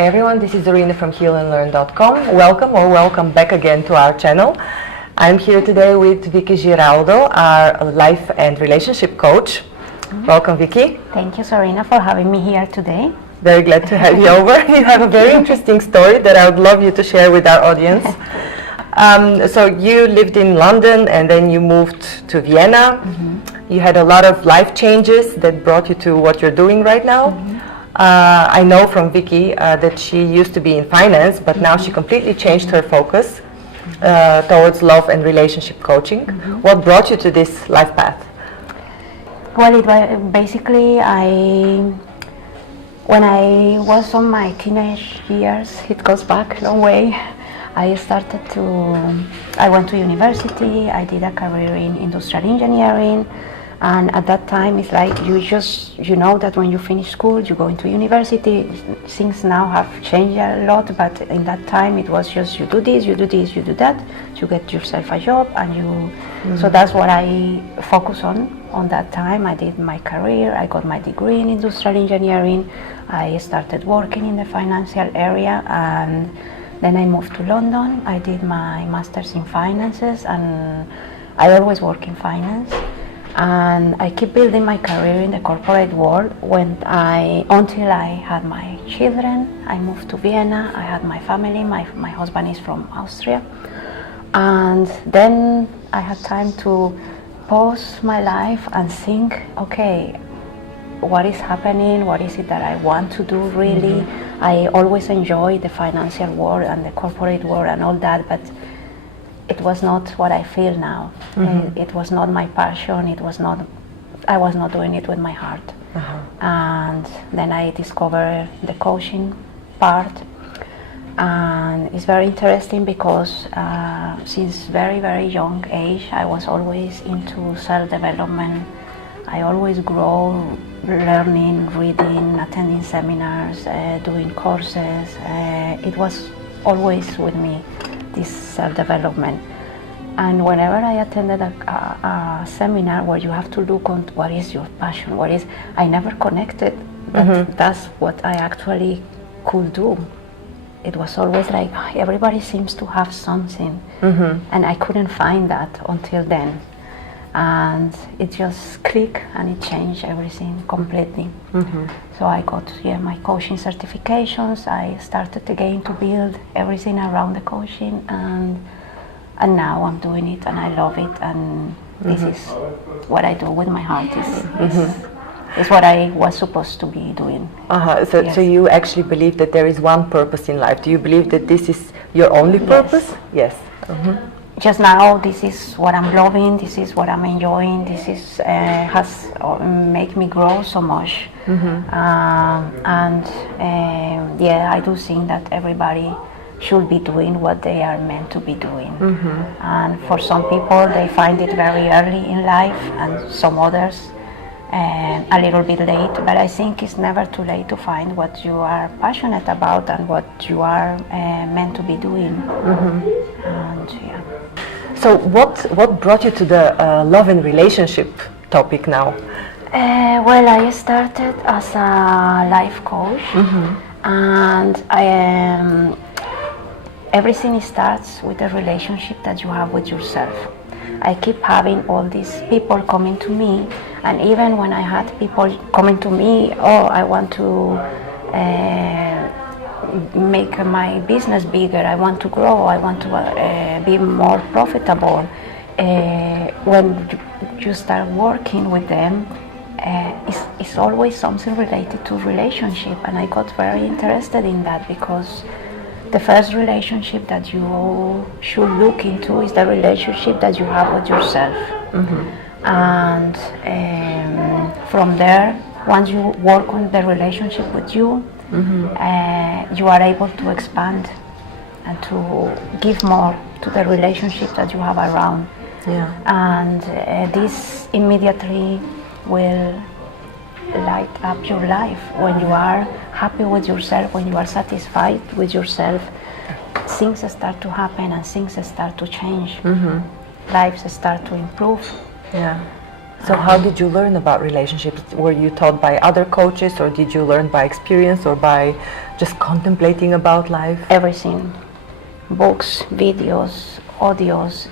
Hi everyone, this is Zarina from Healnlearn.com. Welcome back again to our channel. I'm here today with Vicky Giraldo, our life and relationship coach. Welcome, Vicky. Thank you, Zarina, for having me here today. Very glad to have you over. You have a very interesting story that I would love you to share with our audience. So you lived in London and then you moved to Vienna. You had a lot of life changes that brought you to what you're doing right now. I know from Vicky that she used to be in finance, but now she completely changed her focus towards love and relationship coaching. What brought you to this life path? Well, basically, when I was on my teenage years, it goes back a long way. I went to university, I did a career in industrial engineering, and at that time it's like you know that when you finish school, you go into university. Things now have changed a lot, but in that time it was just you do this, you do this, you do that, you get yourself a job, and so that's what I focused on that time. I did my career, I got my degree in industrial engineering, I started working in the financial area, and then I moved to London. I did my master's in finances, and I always work in finance. And I keep building my career in the corporate world until I had my children. I moved to Vienna, I had my family, my husband is from Austria. And then I had time to pause my life and think, okay, what is happening? What is it that I want to do really? I always enjoy the financial world and the corporate world and all that, but it was not what I feel now. It was not my passion. I was not doing it with my heart. And then I discovered the coaching part, and it's very interesting because since very, very young age, I was always into self-development. I always grow, learning, reading, attending seminars, doing courses. It was always with me, this self-development. And whenever I attended a seminar where you have to look on what is your passion, I never connected that that's what I actually could do. It was always like everybody seems to have something, and I couldn't find that until then. And it just clicked and it changed everything completely. So I got my coaching certifications. I started again to build everything around the coaching, and now I'm doing it and I love it, and this is what I do with my heart. It's what I was supposed to be doing. So you actually believe that there is one purpose in life. Do you believe that this is your only purpose? Yes. Just now, this is what I'm loving, this is what I'm enjoying, this is has made me grow so much. I do think that everybody should be doing what they are meant to be doing. And for some people, they find it very early in life, and some others a little bit late, but I think it's never too late to find what you are passionate about and what you are meant to be doing. So what brought you to the love and relationship topic now? Well, I started as a life coach, and everything starts with the relationship that you have with yourself. I keep having all these people coming to me, and even when I had people coming to me, I want to make my business bigger, I want to grow, I want to be more profitable. When you start working with them, it's always something related to relationship, and I got very interested in that because the first relationship that you should look into is the relationship that you have with yourself. And from there, once you work on the relationship with you, you are able to expand and to give more to the relationship that you have around. And this immediately will light up your life. When you are happy with yourself, when you are satisfied with yourself, things start to happen and things start to change. Lives start to improve. So how did you learn about relationships? Were you taught by other coaches, or did you learn by experience, or by just contemplating about life? Everything, books, videos, audios,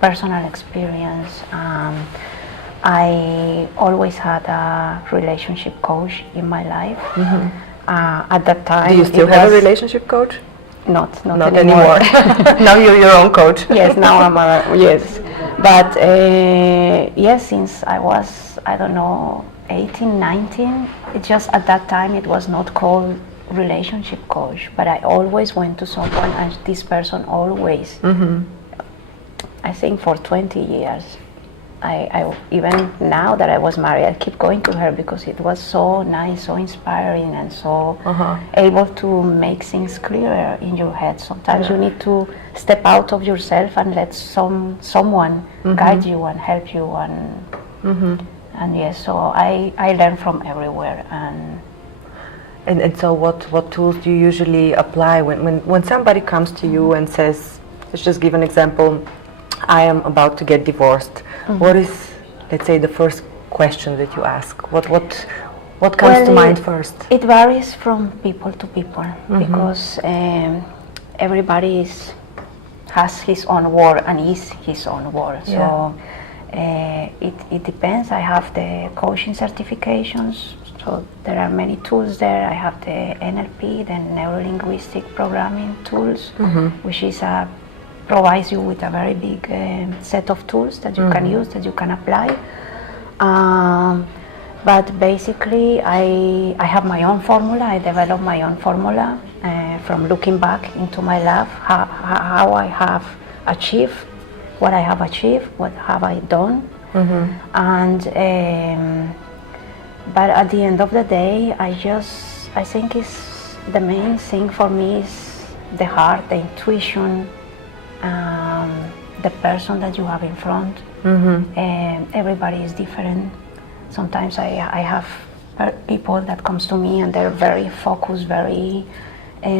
personal experience. I always had a relationship coach in my life. At that time, Do you still have a relationship coach? Not anymore. Now you're your own coach. Yes, now I'm yes. But yes, since I was, I don't know, 18, 19, it just at that time it was not called relationship coach, but I always went to someone, and this person always, I think for 20 years, I even now that I was married, I keep going to her because it was so nice, so inspiring, and so able to make things clearer in your head. Sometimes you need to step out of yourself and let someone guide you and help you, and yes, so I learn from everywhere. And so what tools do you usually apply when somebody comes to you and says, let's just give an example, I am about to get divorced. What is, let's say, the first question that you ask? What comes to mind first? It varies from people to people, because everybody has his own world and is his own world. So it depends. I have the coaching certifications, so there are many tools there. I have the NLP, the neuro-linguistic programming tools, which is provides you with a very big set of tools that you can use, that you can apply. But basically, I have my own formula. I developed my own formula from looking back into my life, how I have achieved what I have achieved, what have I done, and but at the end of the day, I think it's the main thing for me is the heart, the intuition. The person that you have in front, everybody is different. Sometimes I have people that comes to me and they're very focused, very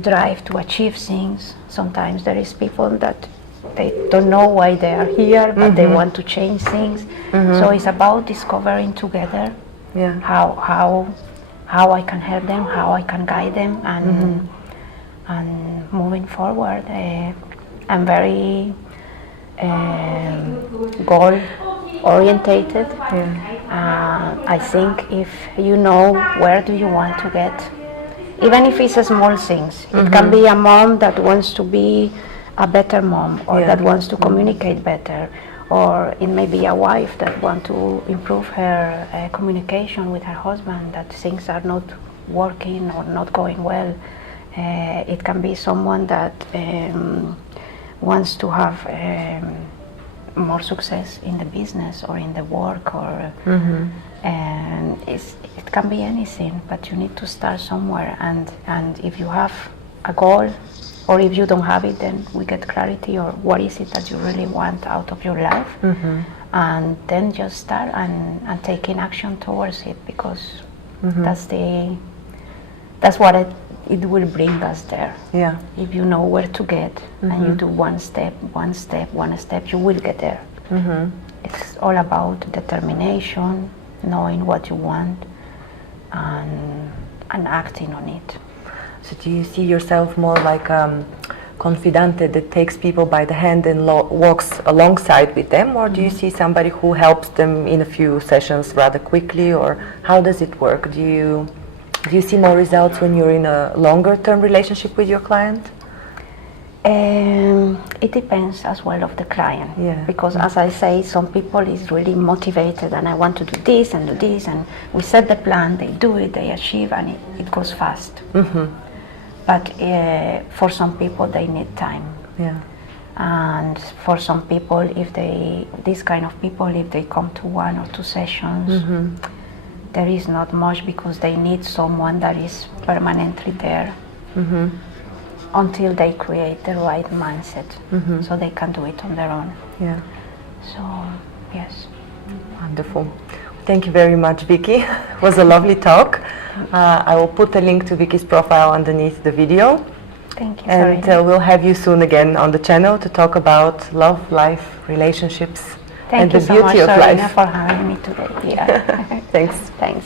drive to achieve things. Sometimes there is people that they don't know why they are here, but they want to change things. So it's about discovering together how I can help them, how I can guide them, and moving forward. I'm very goal orientated. I think if you know where do you want to get, even if it's a small things, it can be a mom that wants to be a better mom, or that wants to communicate better, or it may be a wife that wants to improve her communication with her husband, that things are not working or not going well. It can be someone that wants to have more success in the business or in the work, or and it can be anything, but you need to start somewhere, and if you have a goal, or if you don't have it, then we get clarity, or what is it that you really want out of your life, and then just start and taking action towards it, because that's what it will bring us there. If you know where to get, and you do one step, you will get there. It's all about determination, knowing what you want, and acting on it. So do you see yourself more like confidante that takes people by the hand and walks alongside with them, or do you see somebody who helps them in a few sessions rather quickly, or how does it work? Do you see more results when you're in a longer term relationship with your client? It depends as well of the client, because as I say, some people is really motivated, and I want to do this, and we set the plan, they do it, they achieve, and it goes fast. But for some people they need time, and for some people, if they come to 1 or 2 sessions, there is not much, because they need someone that is permanently there until they create the right mindset, so they can do it on their own. So, yes. Wonderful. Thank you very much, Vicky. It was a lovely talk. I will put a link to Vicky's profile underneath the video. Thank you. And we'll have you soon again on the channel to talk about love, life, relationships, Thank and you the so beauty much, of Serena, life. for having me today here. Thanks. Thanks.